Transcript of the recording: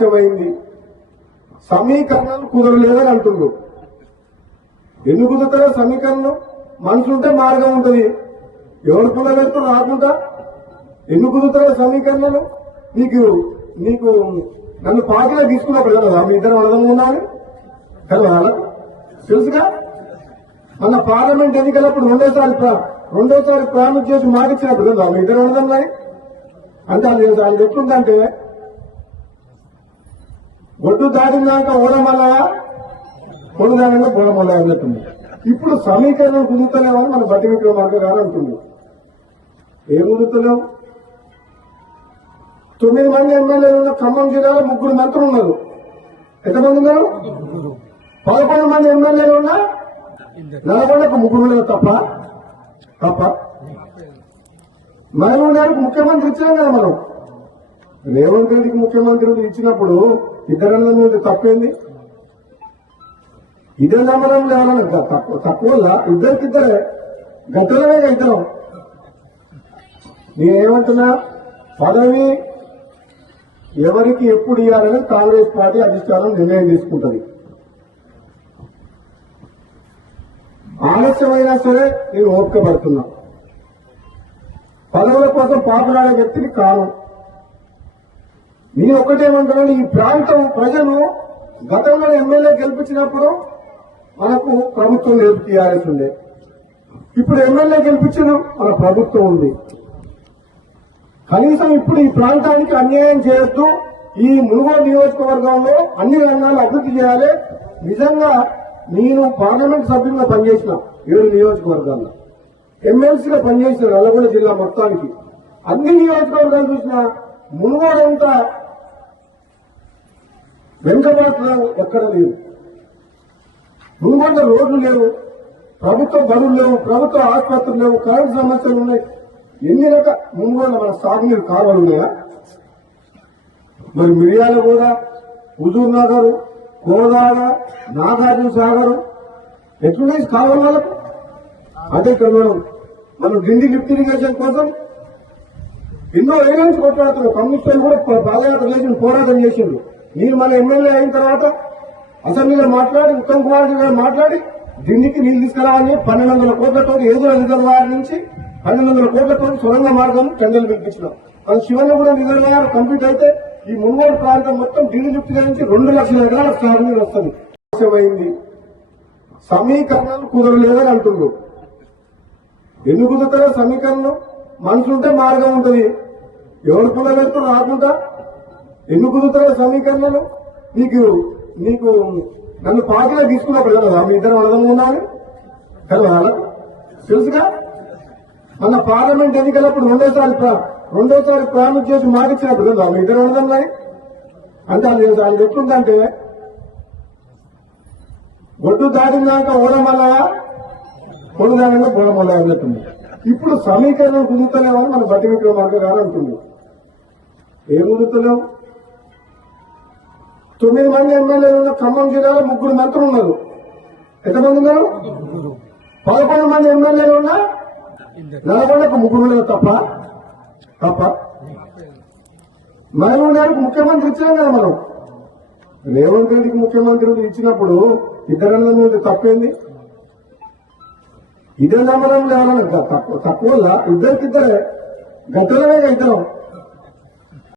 ఆలస్యమైంది, సమీకరణాలు కుదరలేదని అంటుండ్రు. ఎందుకు కుదురుతారో సమీకరణం? మనసుంటే మార్గం ఉంటుంది. ఎవరు కుదరలేదు రాకుండా ఎందుకు కుదురుతారో సమీకరణలు? నీకు నీకు నన్ను పార్టీలో తీసుకున్నప్పుడు కదా మీ ఇద్దరు అర్థం ఉన్నాను కదా, తెలుసుగా. మన పార్లమెంట్ ఎన్నికలప్పుడు రెండోసారి ప్రామిస్ చేసి మాటిచ్చినప్పుడు కదా మీ ఇద్దరు అర్థం కానీ. అంటే అది ఎట్లుందంటే ఒడ్డు దాటినాక ఓడమల్లయా, పొడు దానిగా బోడమల్లయా అన్నట్టుంది. ఇప్పుడు సమీకరణం కుదురుతలేమని మన బట్టి విక్రమార్క గారు అంటుంది. ఏం కుదురుతలేవు? 9 మంది ఎమ్మెల్యేలు ఉన్న ఖమ్మం జిల్లాలో 3 మంత్రులు ఉన్నారు. ఎంతమంది ఉన్నారు? 11 మంది ఎమ్మెల్యేలు ఉన్నా నల్గొండకు 3 ఉన్నారు తప్ప మహబూబ్ గారికి ముఖ్యమంత్రి ఇచ్చినాం కదా మనం. రేవంత్ రెడ్డికి ముఖ్యమంత్రి ఇచ్చినప్పుడు ఇద్దరన్న మీద తప్పేంది? ఇదే నమ్మడం లేవాలని తక్కువ ఇద్దరికిద్దరే గంటలనే ఇద్దరం. నేనేమంటున్నా, పదవి ఎవరికి ఎప్పుడు ఇవ్వాలని కాంగ్రెస్ పార్టీ అధిష్టానం నిర్ణయం తీసుకుంటుంది. ఆలస్యమైనా సరే నేను ఓపిక పడుతున్నా. పదవుల కోసం పాపులాడే వ్యక్తిని కాను. నేను ఒక్కటేమంటున్నాను, ఈ ప్రాంతం ప్రజలు గతంలో ఎమ్మెల్యే గెలిపించినప్పుడు మనకు ప్రభుత్వం లేదు, టీఆర్ఎస్ ఉండే. ఇప్పుడు ఎమ్మెల్యే గెలిపించిన మన ప్రభుత్వం ఉంది. కనీసం ఇప్పుడు ఈ ప్రాంతానికి అన్యాయం చేయొద్దు. ఈ మునుగోడు నియోజకవర్గంలో అన్ని రంగాలు అభివృద్ధి చేయాలి. నిజంగా నేను పార్లమెంట్ సభ్యులుగా పనిచేసిన 7 నియోజకవర్గాల్లో, ఎమ్మెల్సీగా పనిచేసిన నల్గొండ జిల్లా మొత్తానికి. అన్ని నియోజకవర్గాలు చూసిన మునుగోడు అంతా వెనుకబాటులో ఎక్కడ లేదు. మునుగోడులో రోడ్లు లేవు, ప్రభుత్వ బడులు లేవు, ప్రభుత్వ ఆసుపత్రులు లేవు, కరెంటు సమస్యలు ఉన్నాయి. ఎన్ని రకాల మునుగోడులో మన సాగునీరు కాలువలు ఉన్నాయా? మరి మిర్యాల కూడా, హుజూర్ నగర్, కోదాడ, నాగార్జున సాగర్ ఎట్లున్నాయి కాలువల వాళ్ళకు? అంటే ఇక్కడ మనం గిండి లిఫ్ట్ ఇరిగేషన్ కోసం ఎన్నో ఏళ్ళ నుంచి కొట్లాడుతున్నాం. కమ్యూనిస్టులు కూడా పాదయాత్ర చేసి పోరాటం చేసిండు. నేను మన ఎమ్మెల్యే అయిన తర్వాత అసెంబ్లీలో మాట్లాడి, ఉత్తమ్ కుమార్ రెడ్డి గారు మాట్లాడి దిండికి నీళ్లు తీసుకురావాలని 1200 కోట్లతో ఏదో రిజర్వాయర్ నుంచి 1200 కోట్లతో సొరంగ మార్గం టెండర్లు పిలిపించినాం. మన శివనగూడెం రిజర్వాయర్ కంప్లీట్ అయితే ఈ మునుగోడు ప్రాంతం మొత్తం దిండి లిఫ్ట్ నుంచి 2 లక్షల ఎకరాల సాగునీరు వస్తుంది. ఆలస్యమైంది, సమీకరణాలు కుదరలేదని అంటుండ్రు. ఎందుకు కుదురుతారో సమీకరణం? మనసుంటే మార్గం ఉంటుంది. ఎవరు కుదరలేదు రాకుండా ఎందుకు కుదురుతారో సమీకరణలు? నీకు నన్ను పార్టీలో తీసుకున్నప్పుడు కదా మీ ఇద్దరు అర్థం ఉన్నాను కదా, తెలుసుగా. మన పార్లమెంట్ ఎన్నికలప్పుడు రెండోసారి ప్రామిస్ చేసి మాటిచ్చినప్పుడు కదా మీ ఇద్దరు అర్థం కానీ. అంటే అది ఎట్లుందంటే ఒడ్డు దాటినాక ఓడమల్లయా, పొడు దానిగా బోడమల్లయా అన్నట్టుంది. ఇప్పుడు సమీకరణం కుదురుతలేమని మన బట్టి విక్రమార్క గారు అంటుంది. ఏం కుదురుతలేవు? 9 మంది ఎమ్మెల్యేలు ఉన్న ఖమ్మం జిల్లాలో 3 మంత్రులు ఉన్నారు. ఎంతమంది ఉన్నారు? 11 మంది ఎమ్మెల్యేలు ఉన్నా నల్గొండకు 3 ఉన్నారు తప్ప మహబూబ్ గారికి ముఖ్యమంత్రి ఇచ్చినాం కదా మనం. రేవంత్ రెడ్డికి ముఖ్యమంత్రి ఇచ్చినప్పుడు ఇద్దరన్న మీద తప్పేంది? ఇదే నమ్మడం లేవాలని తక్కువ ఇద్దరికిద్దరే గంటలనే ఇద్దరం.